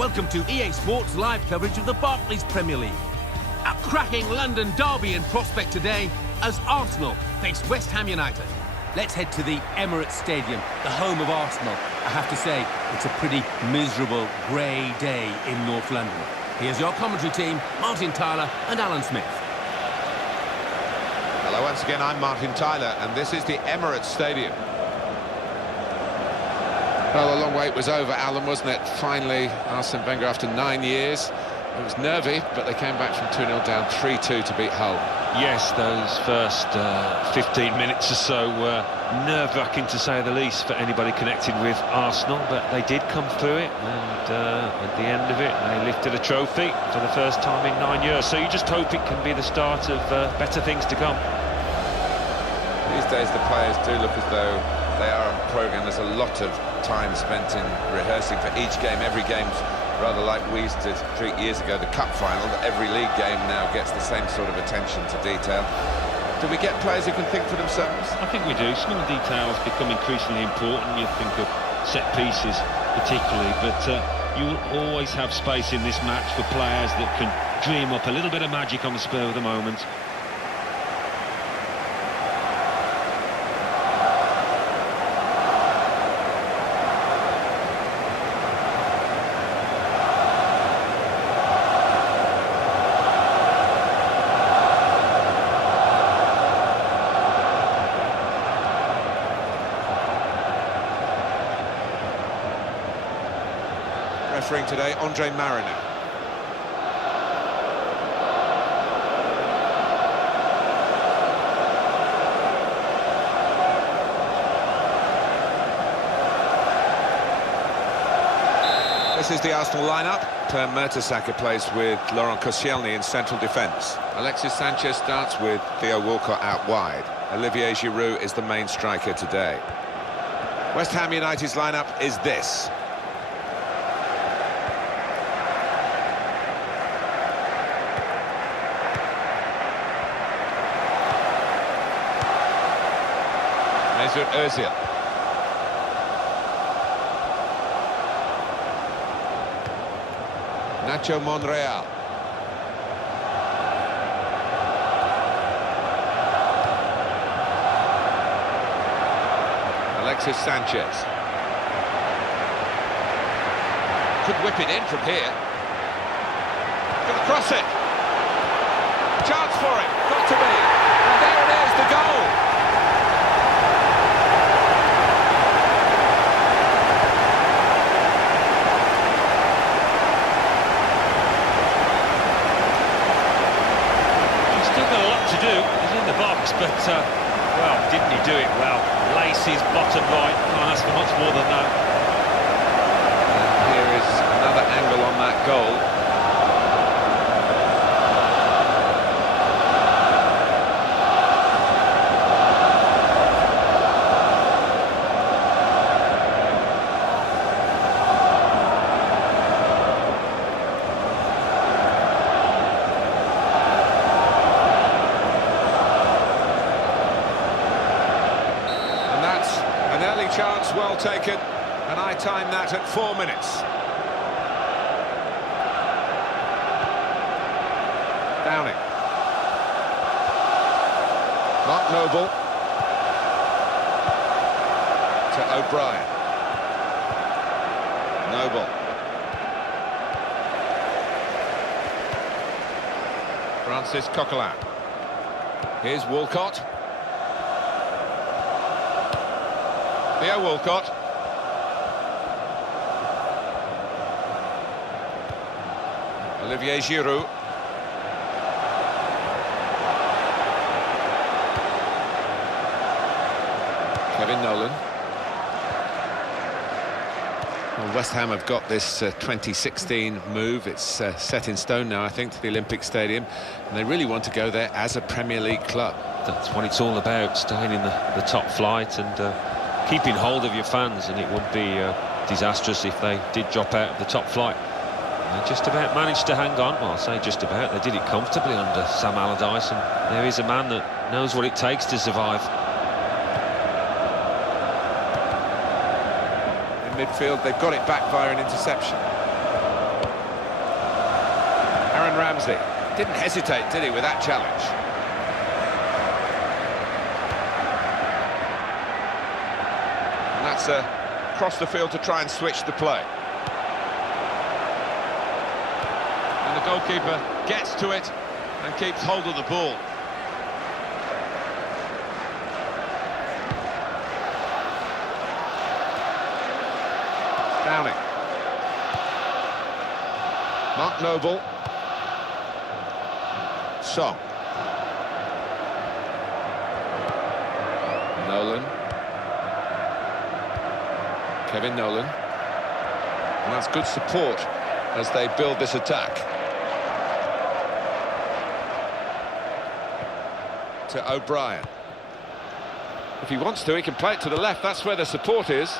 Welcome to EA Sports live coverage of the Barclays Premier League. A cracking London derby in prospect today as Arsenal face West Ham United. Let's head to the Emirates Stadium, the home of Arsenal. I have to say, it's a pretty miserable grey day in North London. Here's your commentary team, Martin Tyler and Alan Smith. Hello, once again, I'm Martin Tyler, and this is the Emirates Stadium. Well, the long wait was over, Alan, wasn't it? Finally, Arsene Wenger, after 9 years. It was nervy, but they came back from 2-0 down, 3-2 to beat Hull. Yes, those first 15 minutes or so were nerve-wracking, to say the least, for anybody connected with Arsenal, but they did come through it, and at the end of it, they lifted a trophy for the first time in 9 years. So you just hope it can be the start of better things to come. These days, the players do look as though they are on programme. There's a lot of time spent in rehearsing for each game. Every game's rather like we used to treat years ago the cup final. Every league game now gets the same sort of attention to detail. Do we get players who can think for themselves? I think we do. Small details become increasingly important. You think of set pieces particularly, but you will always have space in this match for players that can dream up a little bit of magic on the spur of the moment. Refereeing today, Andre Mariner. This is the Arsenal lineup. Per Mertesacker plays with Laurent Koscielny in central defence. Alexis Sanchez starts with Theo Walcott out wide. Olivier Giroud is the main striker today. West Ham United's lineup is this. Mesut Özil. Nacho Monreal. Alexis Sanchez. Could whip it in from here. Gonna cross it. Chance for it. Got to be. And there it is, the goal. But, well, didn't he do it well? Laces, bottom right, can't ask for much more than that. And here is another angle on that goal. Chance well taken, and I timed that at 4 minutes. Downing. Mark Noble. To O'Brien. Noble. Francis Coquelin. Here's Walcott. Theo Walcott. Olivier Giroud. Kevin Nolan. Well, West Ham have got this 2016 move. It's set in stone now, I think, to the Olympic Stadium. And they really want to go there as a Premier League club. That's what it's all about, staying in the top flight and keeping hold of your fans, and it would be disastrous if they did drop out of the top flight. They just about managed to hang on. Well, I say just about. They did it comfortably under Sam Allardyce, and there is a man that knows what it takes to survive. In midfield, they've got it back via an interception. Aaron Ramsey didn't hesitate, did he, with that challenge? And that's across the field to try and switch the play. And the goalkeeper gets to it and keeps hold of the ball. Downing. Mark Noble. Song. Nolan. Kevin Nolan. And that's good support as they build this attack. To O'Brien. If he wants to, he can play it to the left. That's where the support is.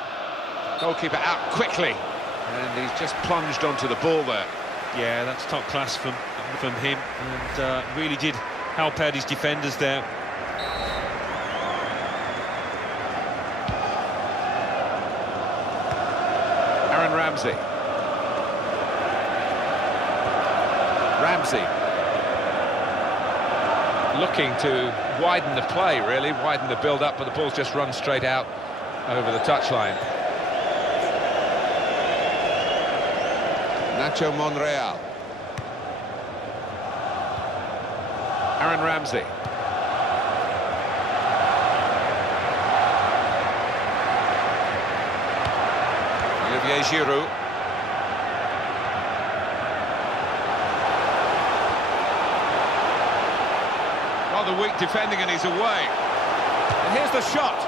Goalkeeper out quickly. And he's just plunged onto the ball there. Yeah, that's top class from him, and really did help out his defenders there. Aaron Ramsey. Ramsey. Looking to widen the play, really, widen the build-up, but the ball's just run straight out over the touchline. Nacho Monreal. Aaron Ramsey. Olivier Giroud. Rather weak defending, and he's away. And here's the shot.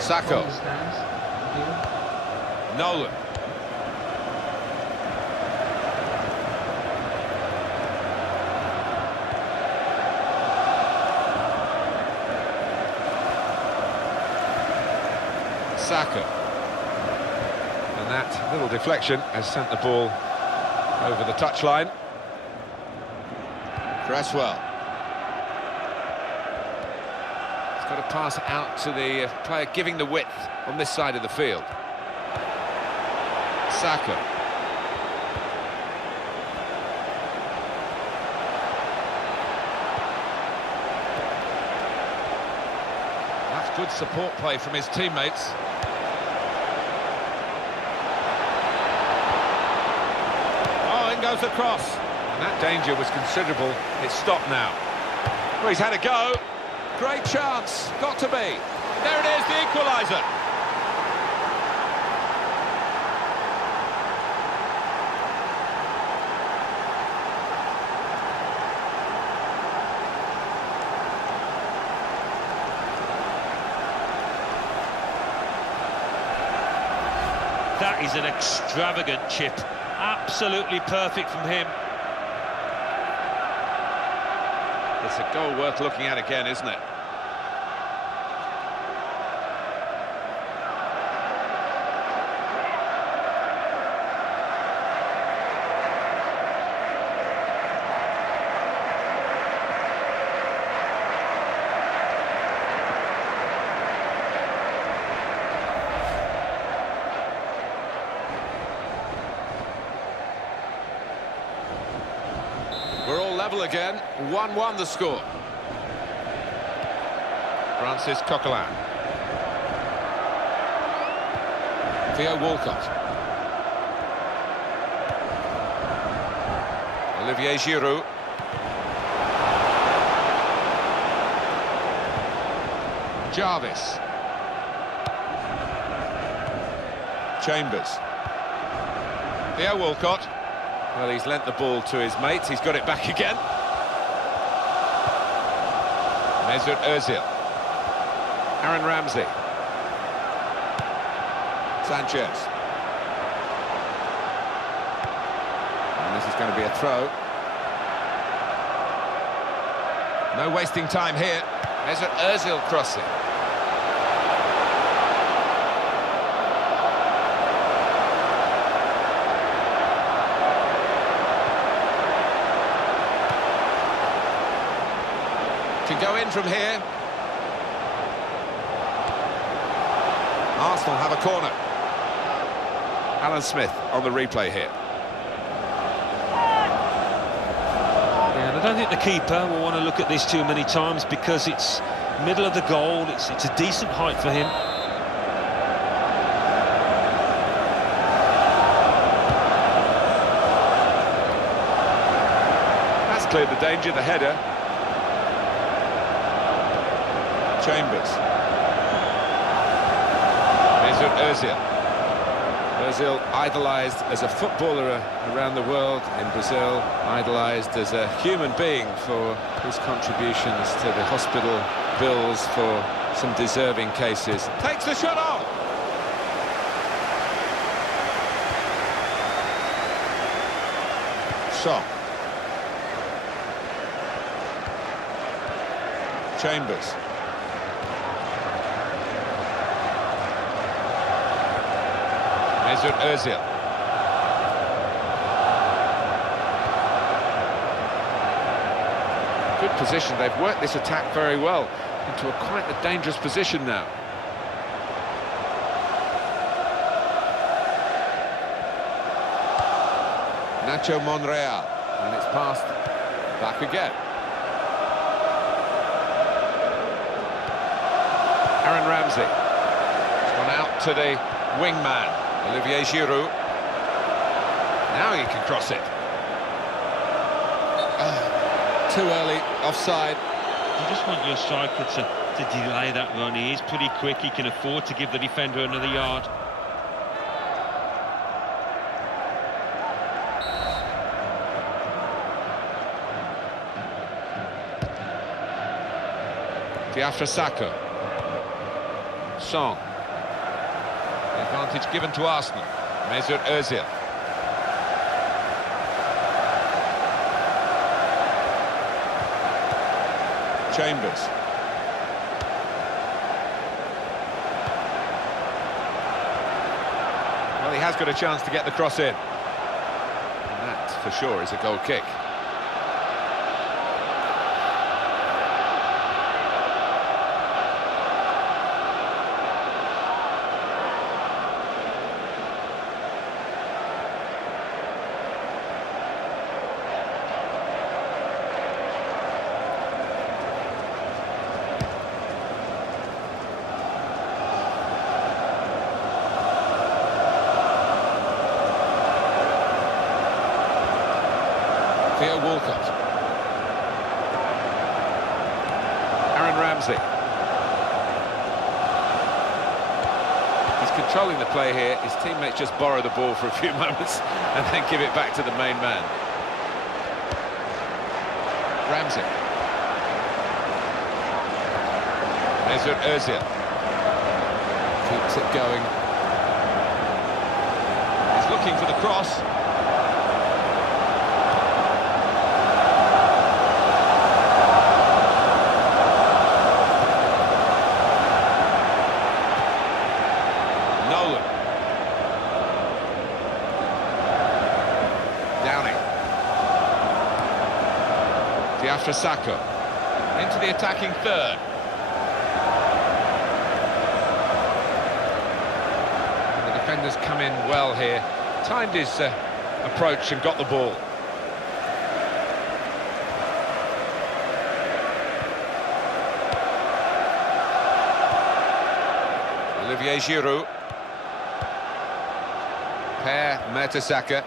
Sacco. Nolan. Sacco. And that little deflection has sent the ball over the touchline. Cresswell. Got to pass out to the player giving the width on this side of the field. Saka. That's good support play from his teammates. Oh, in goes the cross. And that danger was considerable. It's stopped now. Well, he's had a go. Great chance, got to be. There it is, the equaliser. That is an extravagant chip. Absolutely perfect from him. It's a goal worth looking at again, isn't it? We're all level again, 1-1 the score. Francis Coquelin. Theo Walcott. Olivier Giroud. Jarvis. Chambers. Theo Walcott. Well, he's lent the ball to his mates. He's got it back again. Mesut Ozil. Aaron Ramsey. Sanchez. And this is going to be a throw. No wasting time here. Mesut Ozil crossing. Can go in from here. Arsenal have a corner. Alan Smith on the replay here. Yeah, and I don't think the keeper will want to look at this too many times because it's middle of the goal. It's a decent height for him. That's cleared the danger, the header. Chambers. Mesut Ozil. Ozil idolised as a footballer around the world, in Brazil, idolised as a human being for his contributions to the hospital bills for some deserving cases. Takes the shot off! Song. Chambers. Mesut Ozil. Good position. They've worked this attack very well into quite a dangerous position now. Nacho Monreal, and it's passed back again. Aaron Ramsey. It's gone out to the wingman, Olivier Giroud. Now he can cross it. Too early, offside. You just want your striker to delay that run. He is pretty quick. He can afford to give the defender another yard. Diafra Sakho. Song. The advantage given to Arsenal. Mesut Ozil. Chambers. Well, he has got a chance to get the cross in. And that, for sure, is a goal kick. Theo Walcott. Aaron Ramsey. He's controlling the play here. His teammates just borrow the ball for a few moments and then give it back to the main man. Ramsey. Mesut Ozil. Keeps it going. He's looking for the cross. Diafra Sakho into the attacking third. The defenders come in well here, timed his approach and got the ball. Olivier Giroud. Per Mertesacker.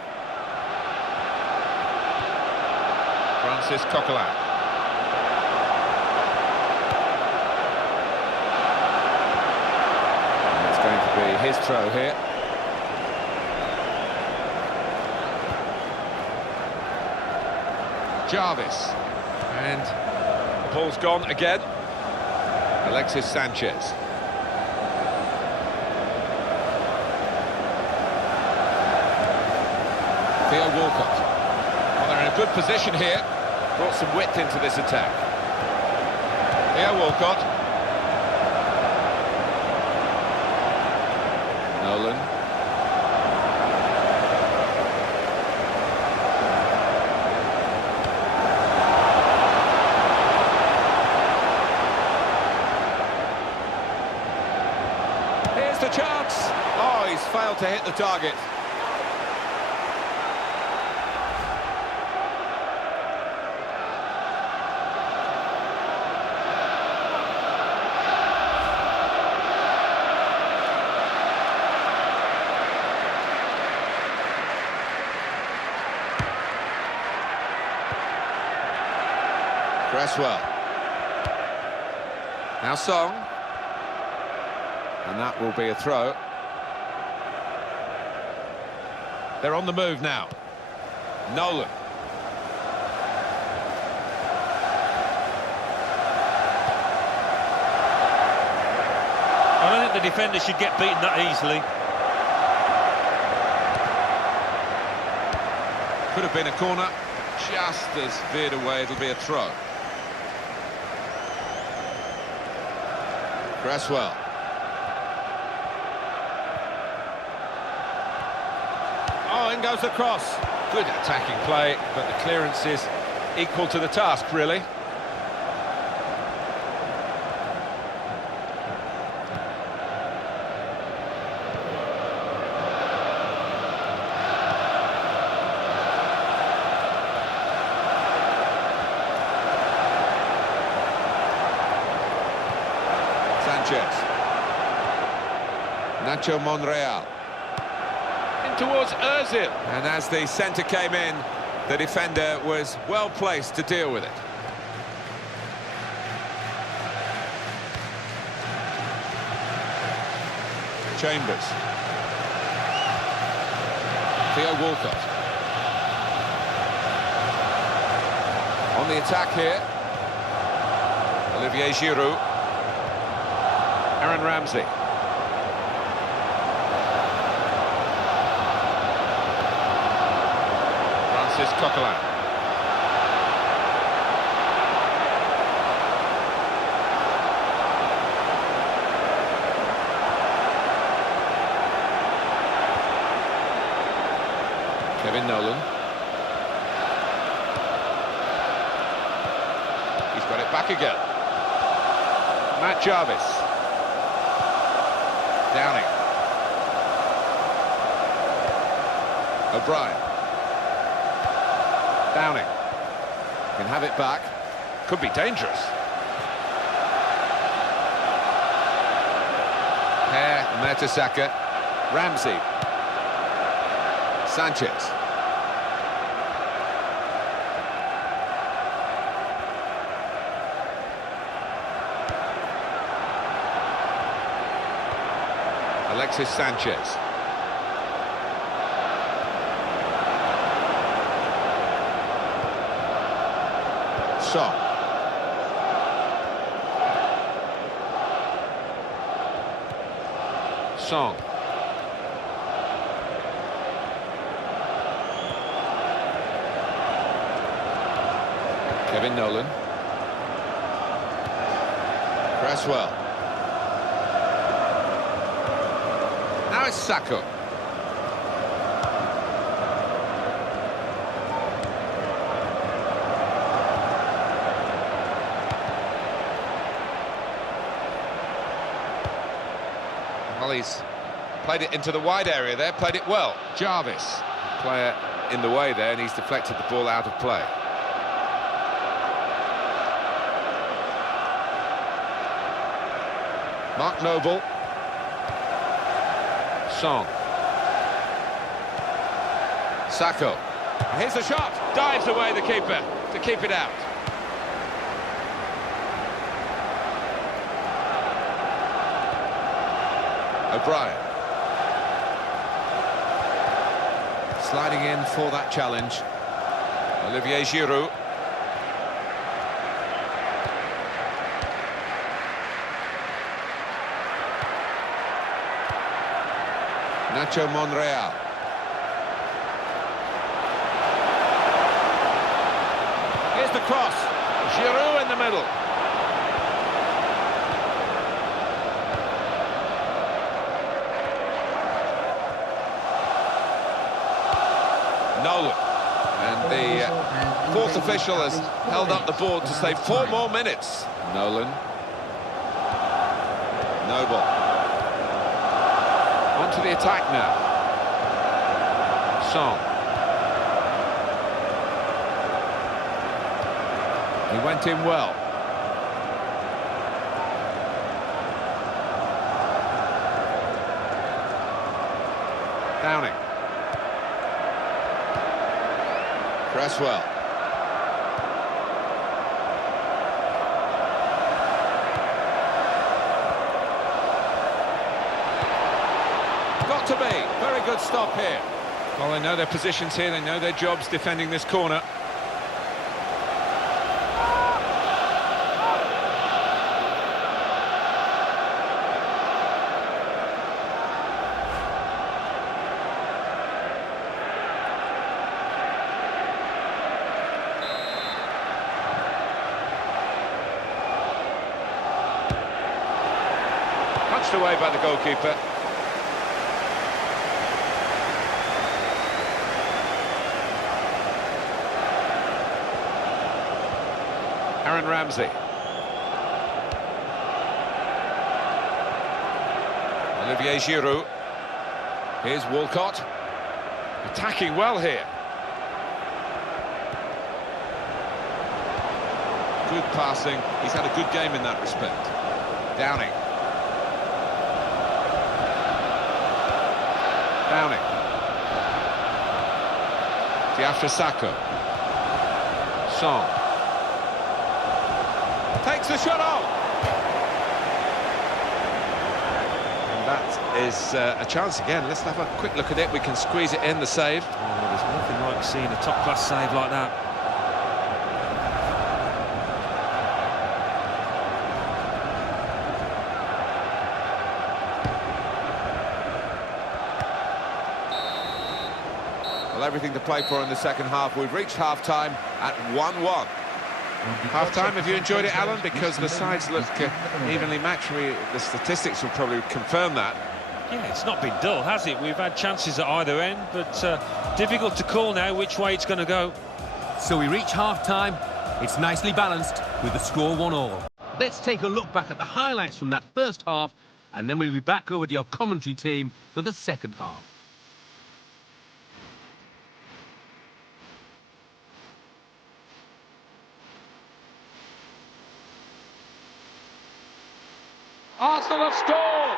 Francis Coquelin. It's going to be his throw here. Jarvis. And the ball's gone again. Alexis Sanchez. Theo Walcott. Well, they're in a good position here. Brought some width into this attack. Theo Walcott. Nolan. Here's Here's the chance. Oh, he's failed to hit the target. Cresswell. Now Song. And that will be a throw. They're on the move now. Nolan. I don't think the defender should get beaten that easily. Could have been a corner. Just as veered away, it'll be a throw. Cresswell. Oh, in goes the cross. Good attacking play, but the clearance is equal to the task, really. Sanchez. Nacho Monreal. In towards Ozil. And as the centre came in, the defender was well placed to deal with it. Chambers. Theo Walcott. On the attack here. Olivier Giroud. Aaron Ramsey. Francis Coquelin. Kevin Nolan. He's got it back again. Matt Jarvis. Downing. O'Brien. Downing. Can have it back. Could be dangerous. Hare, Mertesacker. Ramsey. Sanchez. Alexis Sanchez. Song. Song. Kevin Nolan. Cresswell. Now it's Sacco. Well, he's played it into the wide area there, played it well. Jarvis, player in the way there, and he's deflected the ball out of play. Mark Noble. Song. Sacco. Here's the shot. Dives away the keeper to keep it out. O'Brien. Sliding in for that challenge. Olivier Giroud. Nacho Monreal. Here's the cross. Giroud in the middle. Nolan. And the fourth official has held up the board to say 4 more minutes. Nolan. Noble. Onto the attack now. Son. He went in well. Downing. Cresswell. Got to be. Very good stop here. Well, they know their positions here, they know their jobs defending this corner. Punched away by the goalkeeper. Aaron Ramsey. Olivier Giroud. Here's Walcott. Attacking well here. Good passing. He's had a good game in that respect. Downing. Downing. Diafra Sakho. Son. Takes the shot off. And that is a chance again. Let's have a quick look at it. We can squeeze it in, the save. Oh, there's nothing like seeing a top-class save like that. Well, everything to play for in the second half. We've reached half-time at 1-1. Half-time, have you enjoyed it, Alan? Because the sides look evenly matched. The statistics will probably confirm that. Yeah, it's not been dull, has it? We've had chances at either end, but difficult to call now which way it's going to go. So we reach half-time. It's nicely balanced with the score 1-1. Let's take a look back at the highlights from that first half, and then we'll be back over to your commentary team for the second half. Arsenal have scored!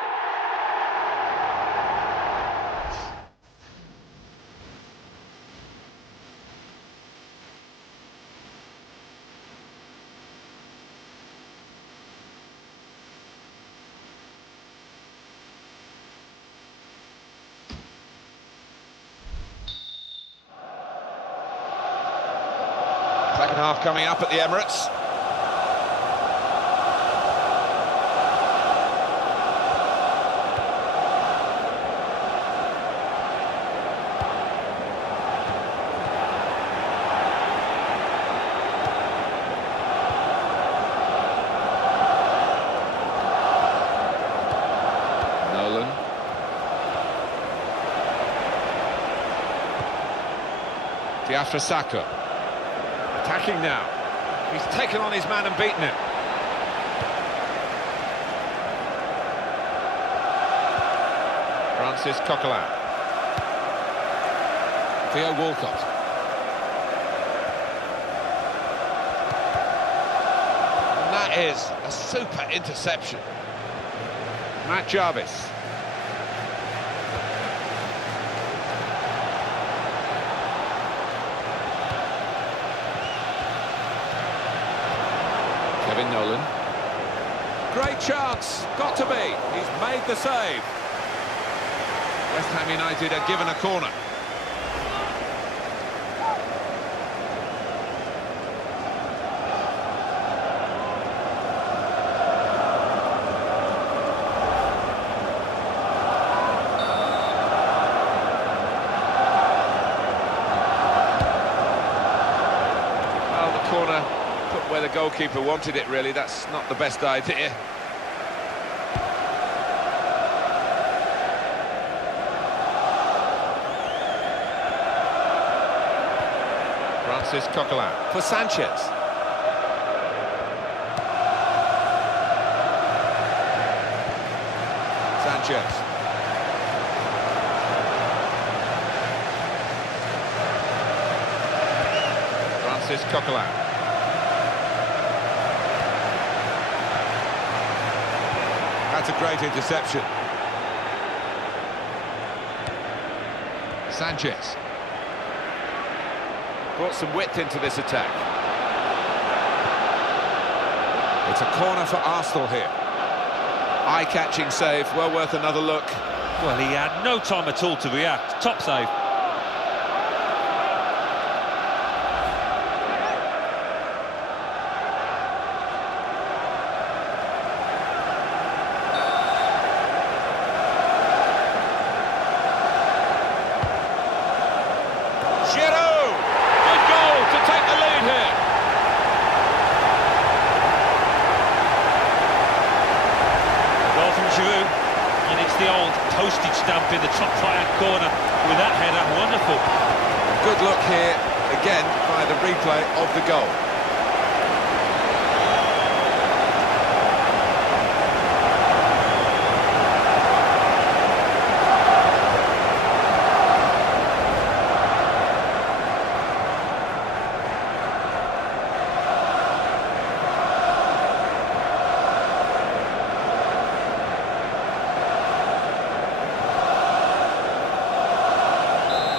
Second half coming up at the Emirates. Diafra Sakho. Attacking now. He's taken on his man and beaten him. Francis Coquelin. Theo Walcott. And that is a super interception. Matt Jarvis. Kevin Nolan. Great chance, got to be. He's made the save. West Ham United are given a corner. Well, the corner put where the goalkeeper wanted it, really. That's not the best idea. Francis Coquelin for Sanchez. Sanchez. Francis Coquelin. That's a great interception. Sanchez. Brought some width into this attack. It's a corner for Arsenal here. Eye-catching save, well worth another look. Well, he had no time at all to react. Top save. Postage stamp in the top right-hand corner with that header. Wonderful. Good look here again by the replay of the goal.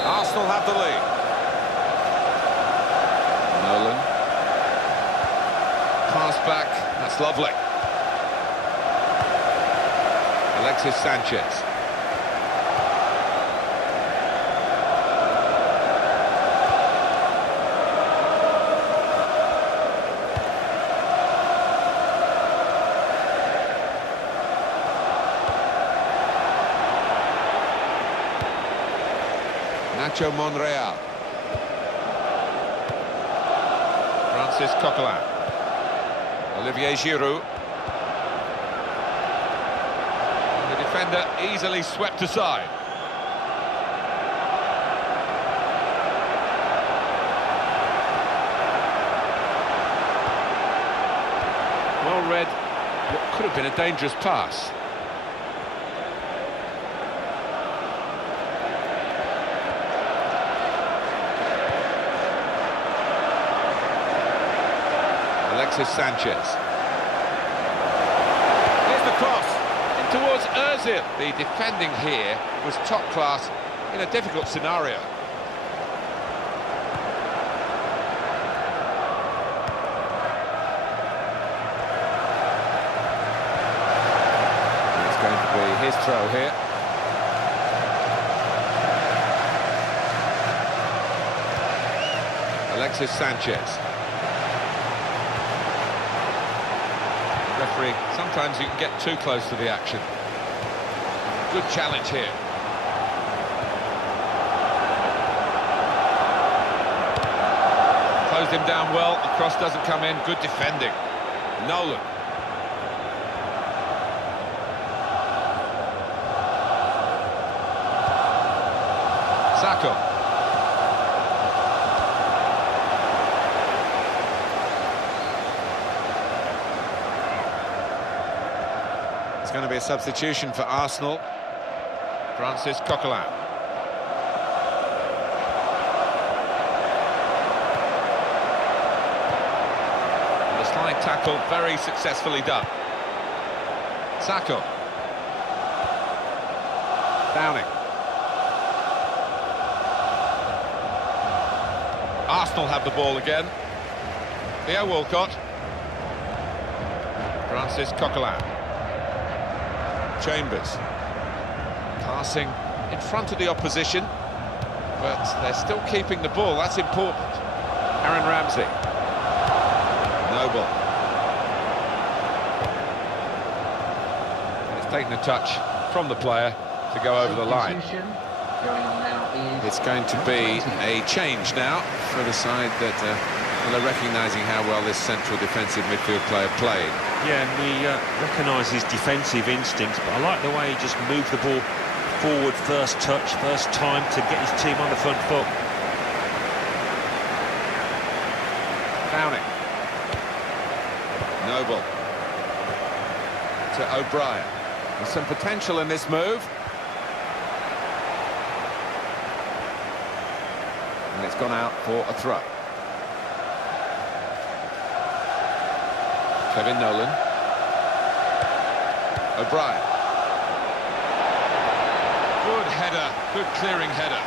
Arsenal have the lead. Nolan. Pass back, that's lovely. Alexis Sanchez. Nacho Monreal. Francis Coquelin. Olivier Giroud. The defender easily swept aside. Well read, what could have been a dangerous pass. Alexis Sanchez. Here's the cross in towards Ozil. The defending here was top class in a difficult scenario. It's going to be his throw here. Alexis Sanchez. Referee, sometimes you can get too close to the action. Good challenge here. Closed him down well, the cross doesn't come in, good defending. Nolan. Sako. It's going to be a substitution for Arsenal. Francis Coquelin. The slide tackle very successfully done. Sako. Downing. Arsenal have the ball again. Theo Walcott. Francis Coquelin. Chambers. Passing in front of the opposition, but they're still keeping the ball, that's important. Aaron Ramsey. Noble. And it's taken a touch from the player to go over the line. It's going to be a change now for the side that are recognising how well this central defensive midfield player played. Yeah, and we recognise his defensive instincts, but I like the way he just moved the ball forward, first touch, first time to get his team on the front foot. Downing. Noble. To O'Brien. There's some potential in this move. And it's gone out for a throw. Kevin Nolan. O'Brien. Good header, good clearing header.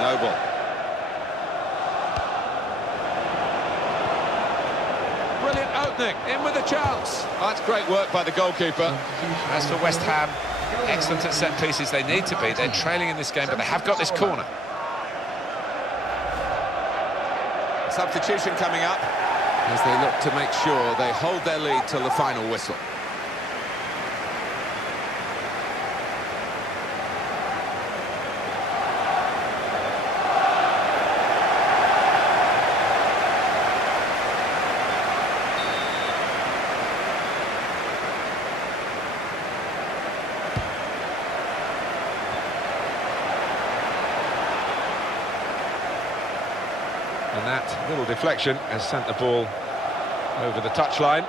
Noble. Brilliant opening, in with a chance. That's great work by the goalkeeper. As for West Ham, excellent at set pieces. They need to be. They're trailing in this game, but they have got this corner. Substitution coming up as they look to make sure they hold their lead till the final whistle. And that little deflection has sent the ball over the touchline.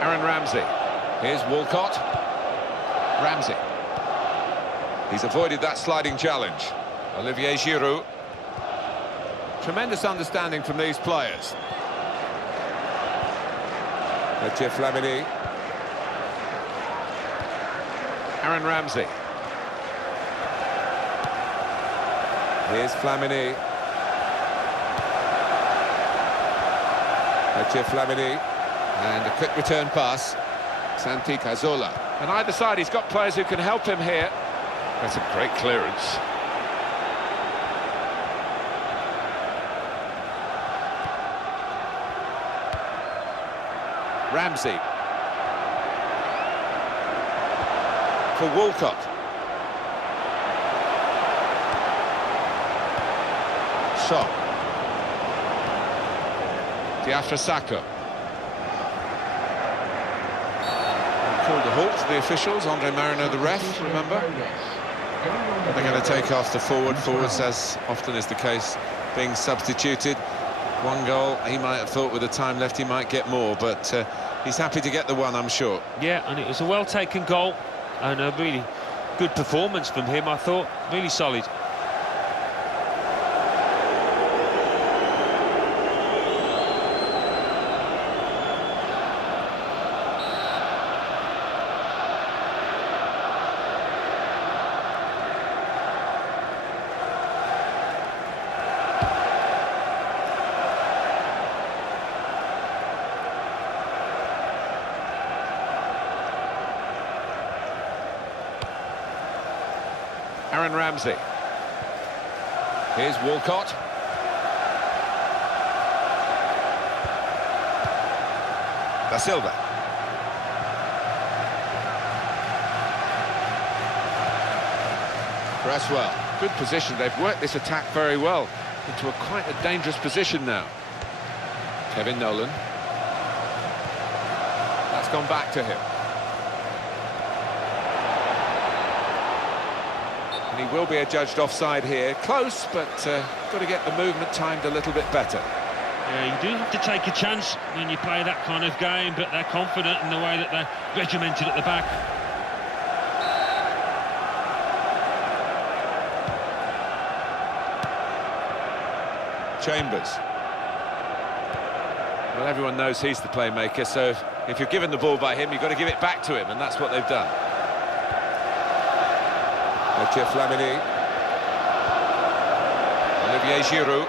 Aaron Ramsey. Here's Walcott. Ramsey. He's avoided that sliding challenge. Olivier Giroud. Tremendous understanding from these players. Mathieu Flamini. Aaron Ramsey. Here's Flamini. Mathieu Flamini. And a quick return pass. Santi Cazorla. On either side, he's got players who can help him here. That's a great clearance. Ramsey. For Walcott. Shaw. Diafra Sakho. Called a halt to the officials. Andre Marino, the ref, remember? They're going to take off the forwards, as often is the case, being substituted. One goal, he might have thought with the time left he might get more, but he's happy to get the one, I'm sure. Yeah, and it was a well-taken goal and a really good performance from him, I thought. Really solid. Aaron Ramsey. Here's Walcott. Da Silva. Cresswell. Good position. They've worked this attack very well into quite a dangerous position now. Kevin Nolan. That's gone back to him. And he will be adjudged offside here. Close, but got to get the movement timed a little bit better. Yeah, you do have to take a chance when you play that kind of game, but they're confident in the way that they're regimented at the back. Chambers. Well, everyone knows he's the playmaker, so if you're given the ball by him, you've got to give it back to him, and that's what they've done. Mathieu Flamini. Olivier Giroud.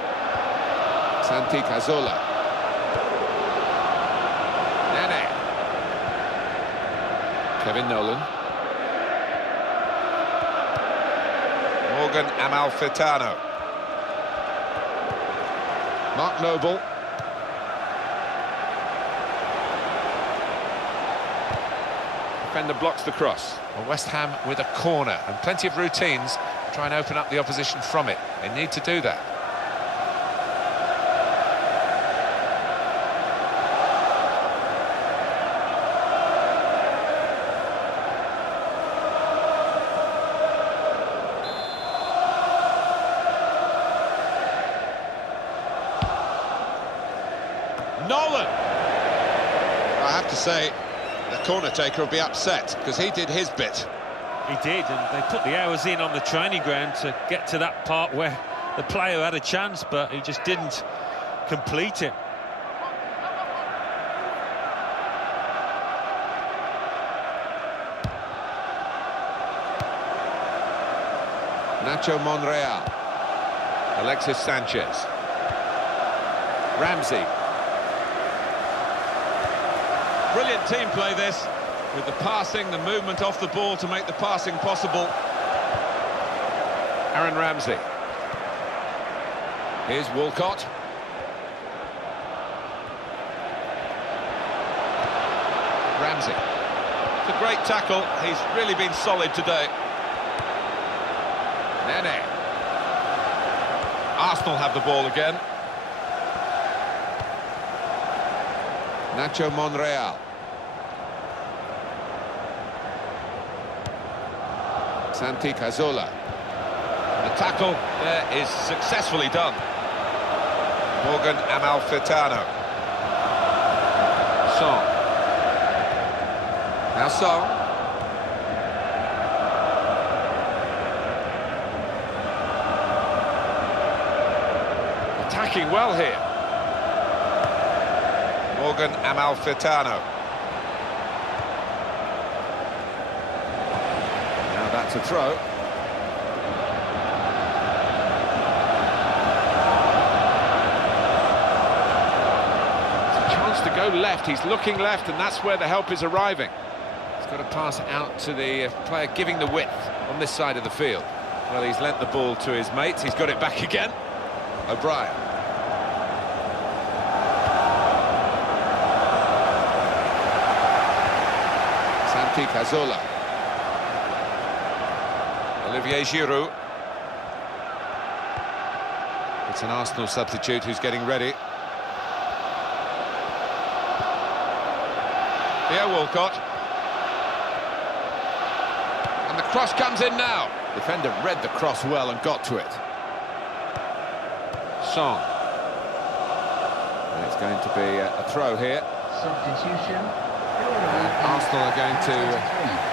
Santi Cazorla. Nene. Kevin Nolan. Morgan Amalfitano. Mark Noble. Defender blocks the cross. Well, West Ham with a corner and plenty of routines to try and open up the opposition from it. They need to do that. Nolan! I have to say, the corner taker will be upset because he did his bit. He did, and they put the hours in on the training ground to get to that part where the player had a chance, but he just didn't complete it. Nacho Monreal. Alexis Sanchez. Ramsey. Brilliant team play this, with the passing, the movement off the ball to make the passing possible. Aaron Ramsey. Here's Walcott. Ramsey. It's a great tackle. He's really been solid today. Nene. Arsenal have the ball again. Nacho Monreal. Santi Cazorla. The tackle there is successfully done. Morgan Amalfitano. Song. Now Song. Attacking well here. Morgan Amalfitano. Now that's a throw. It's a chance to go left. He's looking left, and that's where the help is arriving. He's got to pass out to the player giving the width on this side of the field. Well, he's lent the ball to his mates. He's got it back again. O'Brien. Santi Cazorla. Olivier Giroud. It's an Arsenal substitute who's getting ready. Here, Walcott. And the cross comes in now. Defender read the cross well and got to it. Song. And it's going to be a throw here. Substitution. And Arsenal are going to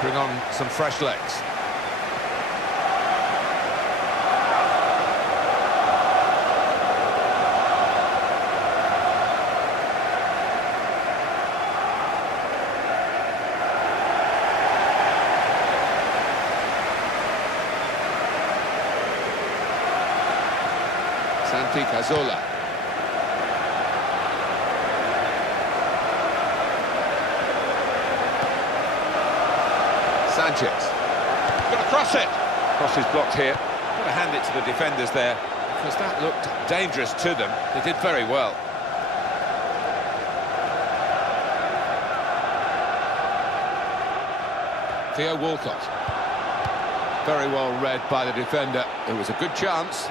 bring on some fresh legs. Santi Cazorla. Sanchez. Got to cross it. Cross is blocked here. Got to hand it to the defenders there, because that looked dangerous to them. They did very well. Theo Walcott. Very well read by the defender. It was a good chance.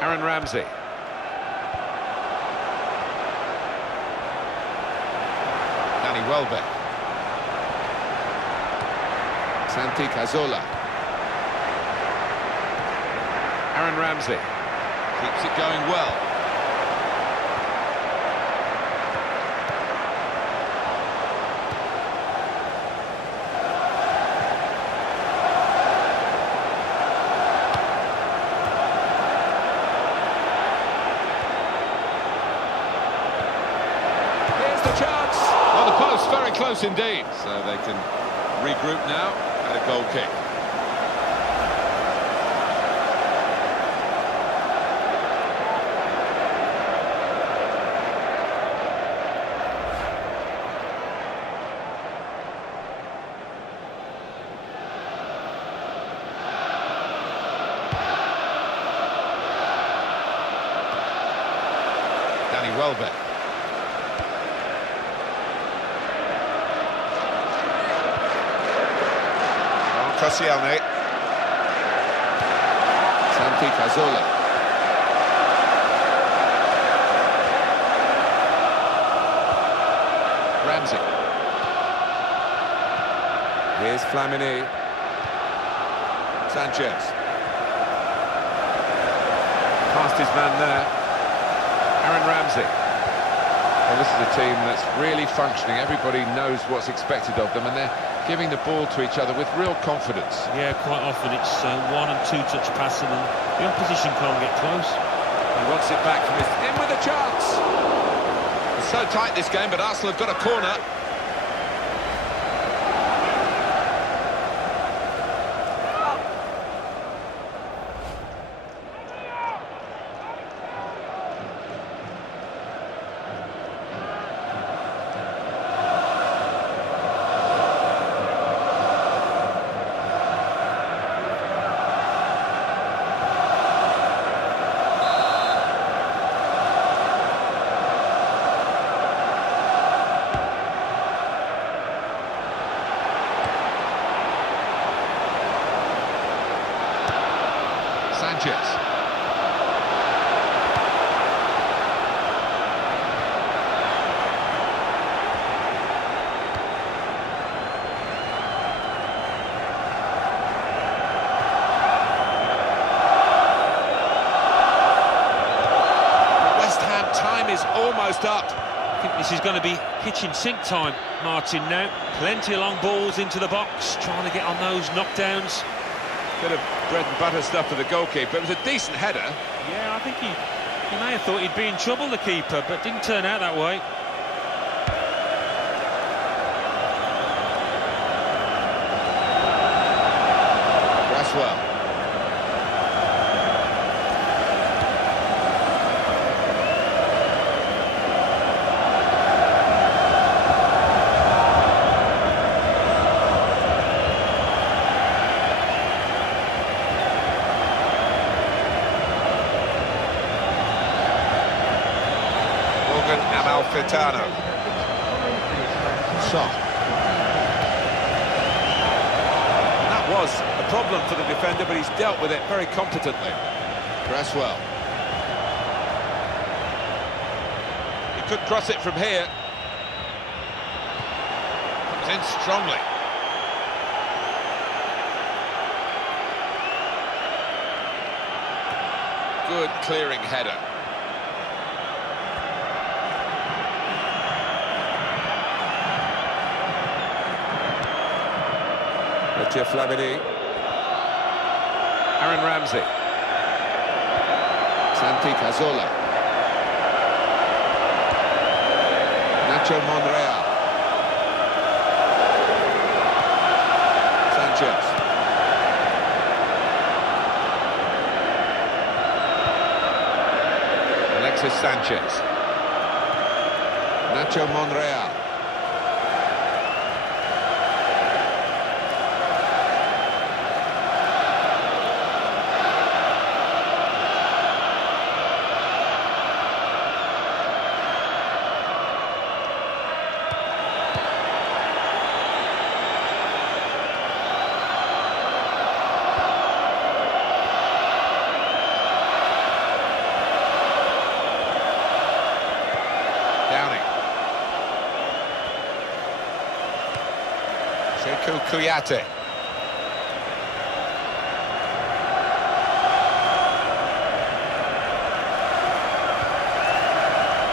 Aaron Ramsey. Danny Welbeck. Santi Cazorla. Aaron Ramsey. Keeps it going well. Very close indeed. So they can regroup now at a goal kick. Danny Welbeck. Koscielny. Santi Cazorla. Ramsey. Here's Flamini. Sanchez. Past his man there. Aaron Ramsey. Well, this is a team that's really functioning. Everybody knows what's expected of them, and they're giving the ball to each other with real confidence. Yeah, quite often it's 1- and 2-touch passing, and the opposition can't get close. He wants it back from his... In with a chance! It's so tight this game, but Arsenal have got a corner. Sanchez. West Ham time is almost up. I think this is going to be kitchen sink time, Martin, now. Plenty of long balls into the box, trying to get on those knockdowns. Bit of bread and butter stuff for the goalkeeper. It was a decent header. Yeah, I think he may have thought he'd be in trouble, the keeper, but didn't turn out that way. Braswell. Amalfitano. So. That was a problem for the defender, but he's dealt with it very competently. Braswell. He could cross it from here. Comes in strongly. Good clearing header. Flamini. Aaron Ramsey. Santi Cazorla. Nacho Monreal. Sanchez. Alexis Sanchez. Nacho Monreal. Kuyate.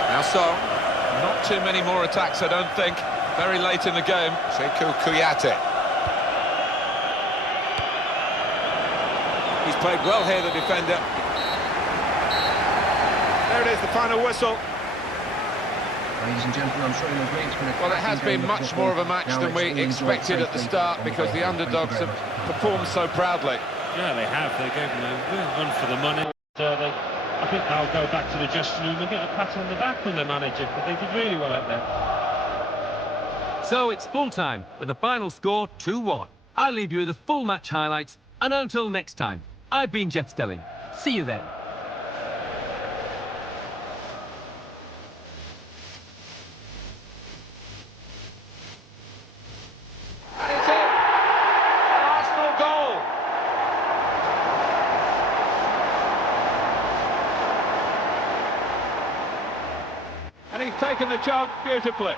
Now Song. Not too many more attacks, I don't think. Very late in the game. Sekou Kuyate. He's played well here, the defender. There it is, the final whistle. Ladies and gentlemen, I'm sure you'll agree it's been a... Well, it has been much more of a match than we expected at the start because the underdogs have performed so proudly. Yeah, they have. They gave them a real run for the money. I think they'll go back to the dressing room and get a pat on the back from the manager, but they did really well out there. So it's full time with the final score 2-1. I'll leave you with the full match highlights, and until next time, I've been Jeff Stelling. See you then. And he's taken the chance beautifully.